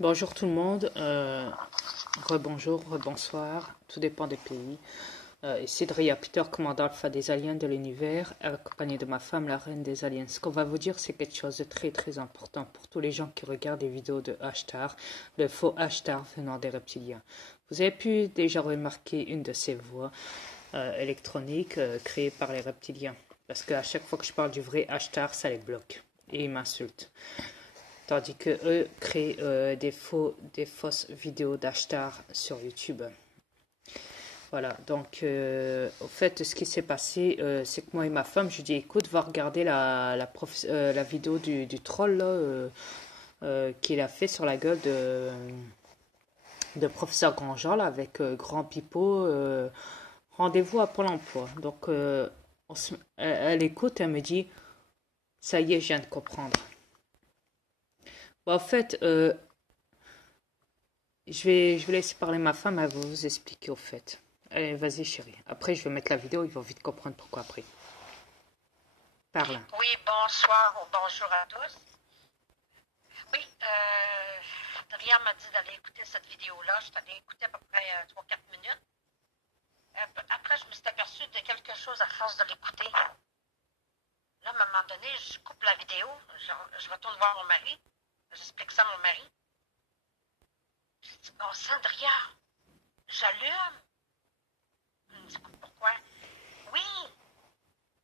Bonjour tout le monde, rebonjour, rebonsoir, tout dépend des pays. Ici Dria Peter, commandant alpha des aliens de l'univers, accompagné de ma femme, la reine des aliens. Ce qu'on va vous dire, c'est quelque chose de très important pour tous les gens qui regardent des vidéos de Ashtar, le faux Ashtar venant des reptiliens. Vous avez pu déjà remarquer une de ces voix électroniques créées par les reptiliens. Parce qu'à chaque fois que je parle du vrai Ashtar, ça les bloque et ils m'insultent. Tandis que eux créent des fausses vidéos d'Ashtar sur YouTube. Voilà, donc au fait, ce qui s'est passé, c'est que moi et ma femme, je dis écoute, va regarder la vidéo du troll là, qu'il a fait sur la gueule de professeur Grandjean là, avec Grand Pipeau. Rendez-vous à Pôle emploi. Donc elle écoute, elle me dit ça y est, je viens de comprendre. Bon, en fait, je vais laisser parler ma femme, elle va vous expliquer au fait. Allez, vas-y chérie. Après, je vais mettre la vidéo, ils vont vite comprendre pourquoi après. Parle. Oui, bonsoir ou bonjour à tous. Oui, Adrien m'a dit d'aller écouter cette vidéo-là. Je suis allée écouter à peu près 3-4 minutes. Après, je me suis aperçue de quelque chose à force de l'écouter. Là, à un moment donné, je coupe la vidéo, je retourne voir mon mari. J'explique ça à mon mari. Je dis, bon sang, Adrien, j'allume. Il me dit, pourquoi? Oui,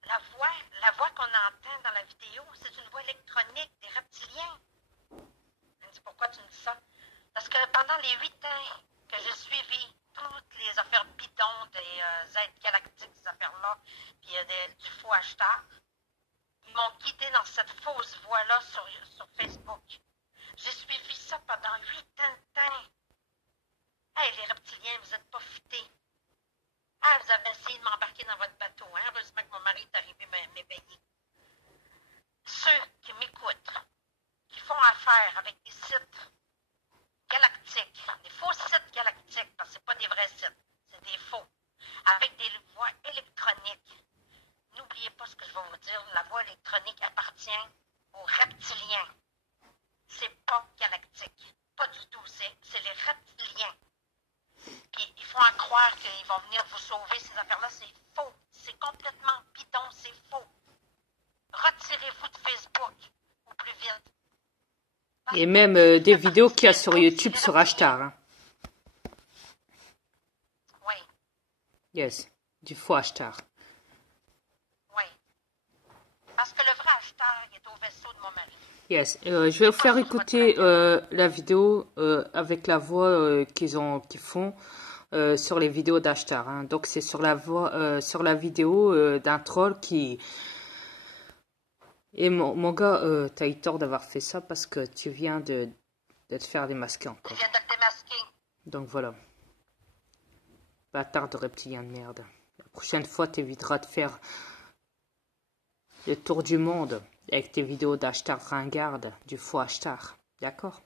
la voix qu'on entend dans la vidéo, c'est une voix électronique des reptiliens. Elle me dit, pourquoi tu me dis ça? Parce que pendant les 8 ans que j'ai suivi toutes les affaires bidons des aides galactiques, ces affaires-là, puis du faux Ashtar, ils m'ont guidé dans cette fausse voie-là sur Facebook. J'ai suivi ça pendant 8 ans de temps. Hey, les reptiliens, vous n'êtes pas futés. Ah, vous avez essayé de m'embarquer dans votre bateau, hein? Heureusement que mon mari est arrivé m'éveiller. Ceux qui m'écoutent, qui font affaire avec des sites galactiques, des faux sites galactiques, parce que ce pas des vrais sites, c'est des faux, avec des voix électroniques. N'oubliez pas ce que je vais vous dire, la voix électronique appartient aux reptiliens. C'est pas galactique. Pas du tout, c'est les reptiliens. Puis ils font croire qu'ils vont venir vous sauver, ces affaires-là, c'est faux. C'est complètement bidon, c'est faux. Retirez-vous de Facebook au plus vite. Et même des vidéos qu'il y a sur YouTube sur Ashtar. Hein. Oui. Yes, du faux Ashtar. Oui. Parce que le vrai Ashtar est au vaisseau de mon mari. Yes, je vais vous faire écouter la vidéo avec la voix qu'ils font sur les vidéos d'Ashtar. Hein. Donc c'est sur la vidéo d'un troll qui... Et mon gars, t'as eu tort d'avoir fait ça parce que tu viens de te faire démasquer encore. Je viens de te démasquer. Donc voilà. Bâtard de reptilien de merde. La prochaine fois, t'éviteras de faire le tour du monde avec tes vidéos d'Ashtar ringarde, du faux Ashtar. D'accord?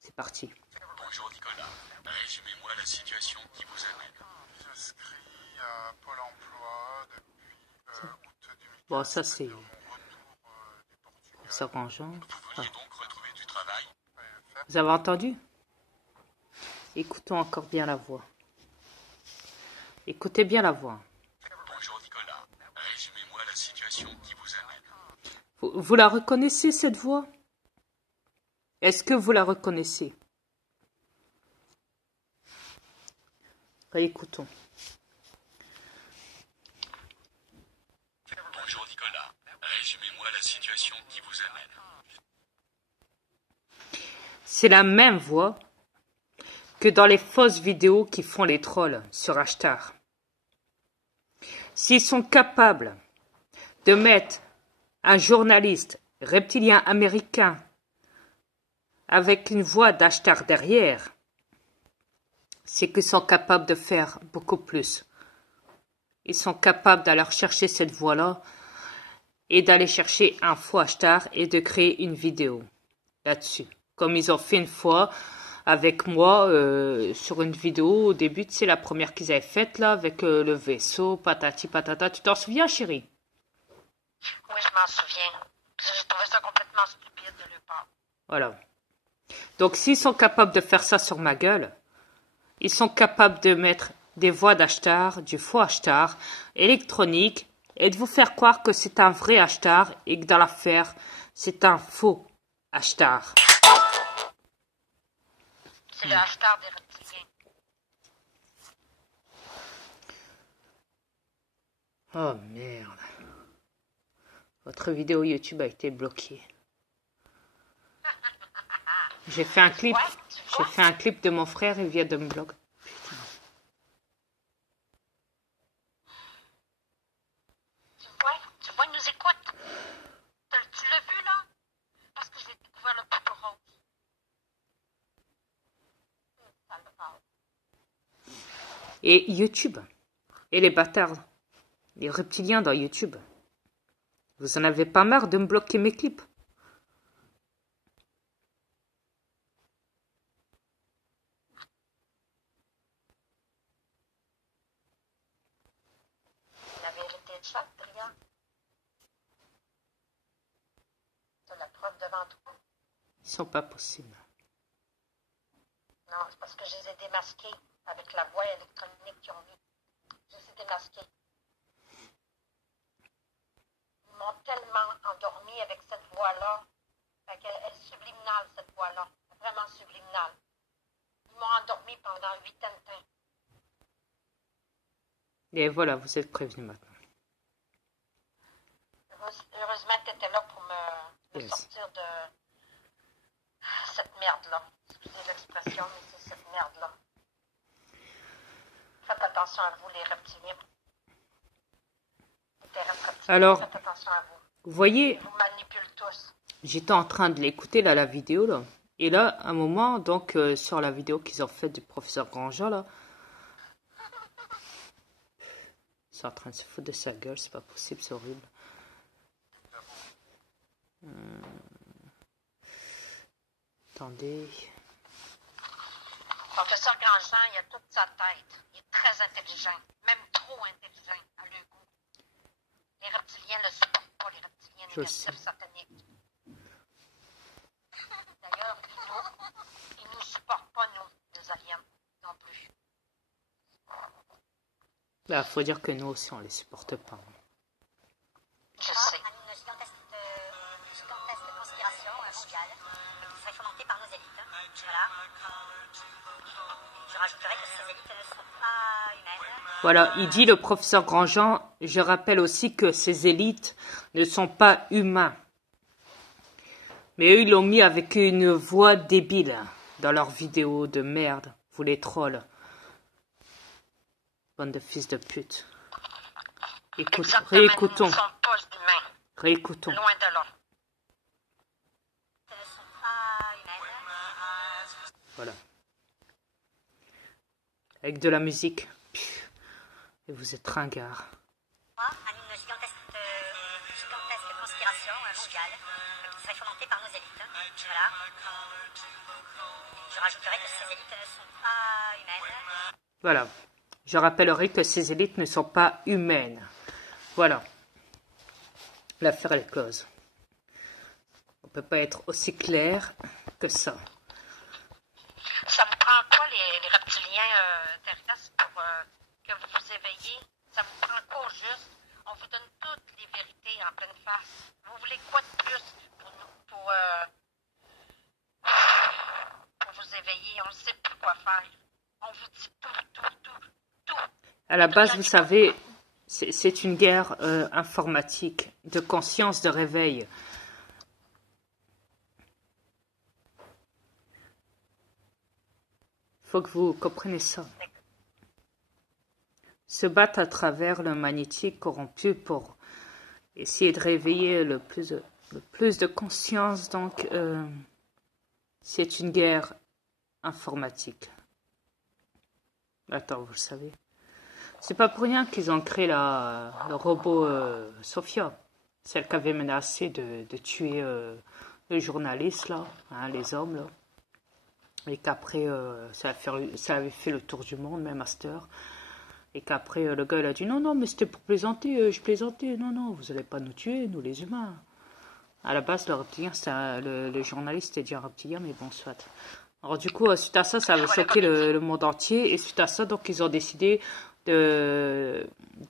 C'est parti. Bonjour Nicolas. Résumez-moi la situation qui vous amène. J'inscris à Pôle emploi depuis août 2015. Bon, ça c'est... Mon retour du Portugal. Ça rangeant. Vous vouliez donc retrouver du travail? Vous avez entendu? Écoutons encore bien la voix. Écoutez bien la voix. Bonjour Nicolas. Résumez-moi la situation qui vous amène. Vous la reconnaissez cette voix? Est-ce que vous la reconnaissez? Réécoutons. Bonjour Nicolas. Résumez-moi la situation qui vous amène. C'est la même voix que dans les fausses vidéos qui font les trolls sur Ashtar. S'ils sont capables de mettre un journaliste reptilien américain avec une voix d'Ashtar derrière, c'est qu'ils sont capables de faire beaucoup plus. Ils sont capables d'aller chercher cette voix-là et d'aller chercher un faux Ashtar et de créer une vidéo là-dessus. Comme ils ont fait une fois avec moi sur une vidéo au début, c'est la première qu'ils avaient faite là avec le vaisseau, patati patata. Tu t'en souviens, chérie? Oui, je m'en souviens. J'ai trouvé ça complètement stupide de leur part. Voilà. Donc, s'ils sont capables de faire ça sur ma gueule, ils sont capables de mettre des voix d'achetard, du faux achetard, électronique, et de vous faire croire que c'est un vrai achetard et que dans l'affaire, c'est un faux achetard. C'est le achetard des reptiliens. Oh merde. Votre vidéo YouTube a été bloquée. J'ai fait un clip. J'ai fait un clip de mon frère, il vient de me bloquer. Tu vois, il nous écoute. Tu l'as vu, là? Parce que j'ai découvert le poteau rose. Ça me parle. Et YouTube. Et les bâtards. Les reptiliens dans YouTube. Vous en avez pas marre de me bloquer mes clips? La vérité de ça, Adrien. Tu as la preuve devant toi. Ils sont pas possibles. Non, c'est parce que je les ai démasqués avec la voix électronique qu'ils ont mis. Je les ai démasqués. Ils m'ont tellement endormi avec cette voix-là. Fait qu'elle est subliminale, cette voix-là. Vraiment subliminale. Ils m'ont endormi pendant 8 ans de temps. Et voilà, vous êtes prévenus maintenant. Heureusement que tu étais là pour me Yes. sortir de cette merde-là. Excusez l'expression, mais c'est cette merde-là. Faites attention à vous, les reptiliens. Les terrestres reptiliens, Alors, faites attention à vous. vous voyez, Ils vous manipulent tous. j'étais en train de l'écouter, là, la vidéo, là. Et là, à un moment, donc, sur la vidéo qu'ils ont faite du professeur Grandjean, là, ils sont en train de se foutre de sa gueule, c'est pas possible, c'est horrible. Attendez. Professeur Grandjean, il a toute sa tête. Il est très intelligent, même trop intelligent à leur goût. Les reptiliens ne supportent pas les reptiliens Je négatifs sais. sataniques. D'ailleurs, ils nous supportent pas, nous, les aliens, non plus. Là, faut dire que nous aussi, on les supporte pas. Je sais. À une gigantesque conspiration mondiale qui serait fomentée par nos élites. Voilà. Je rajouterais que ces élites ne sont pas humaines. Voilà, il dit le professeur Grandjean, je rappelle aussi que ces élites ne sont pas humains. Mais eux, ils l'ont mis avec une voix débile dans leurs vidéos de merde. Vous les trolls. Bande de fils de pute. Écoute, Exactement, réécoutons. Ils ne sont pas humains. Réécoutons. Loin de là. Ne sont pas humaines. Voilà. Avec de la musique. Pff, et vous êtes ringard. À une gigantesque conspiration mondiale qui serait fomentée par nos élites. Voilà. Je rajouterais que ces élites ne sont pas humaines. Voilà. Je rappellerai que ces élites ne sont pas humaines. Voilà. L'affaire est close. On ne peut pas être aussi clair que ça. Ça vous prend quoi, les reptiliens terrestres, pour que vous vous éveillez? Ça vous prend quoi au juste? On vous donne toutes les vérités en pleine face. Vous voulez quoi de plus pour vous éveiller? On ne sait plus quoi faire. On vous dit tout. À la base, vous savez, c'est une guerre informatique, de conscience, de réveil. Il faut que vous compreniez ça. Se battre à travers le magnétique corrompu pour essayer de réveiller le plus de conscience. Donc, c'est une guerre informatique. Attends, vous le savez. C'est pas pour rien qu'ils ont créé le robot Sophia, celle qui avait menacé de tuer les journalistes, là, hein, les hommes, là. Et qu'après, ça avait fait le tour du monde, même à cette heure. Et qu'après, le gars, il a dit, non, mais c'était pour plaisanter, je plaisantais. Non, vous allez pas nous tuer, nous les humains. À la base, le reptilien, le journaliste était déjà un reptilien, mais bon, soit. Alors du coup, suite à ça, ça avait choqué le monde entier. Et suite à ça, donc, ils ont décidé de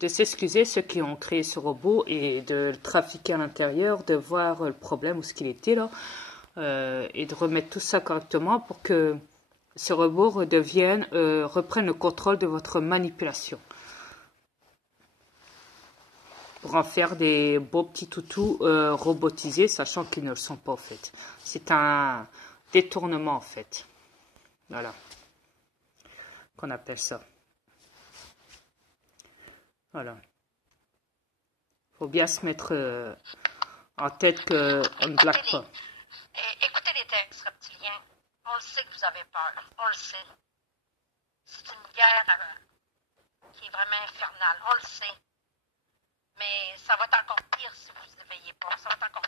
s'excuser, ceux qui ont créé ce robot, et de le trafiquer à l'intérieur, de voir le problème, où ce qu'il était là, et de remettre tout ça correctement pour que ce robot reprenne le contrôle de votre manipulation. Pour en faire des beaux petits toutous robotisés, sachant qu'ils ne le sont pas, en fait. C'est un détournement, en fait. Voilà. Qu'on appelle ça. Voilà. Faut bien se mettre en tête qu'on ne blague pas. Écoutez les textes reptiliens. On le sait que vous avez peur. On le sait. C'est une guerre qui est vraiment infernale. On le sait. Mais ça va être encore pire si vous ne veillez pas. Ça va être encore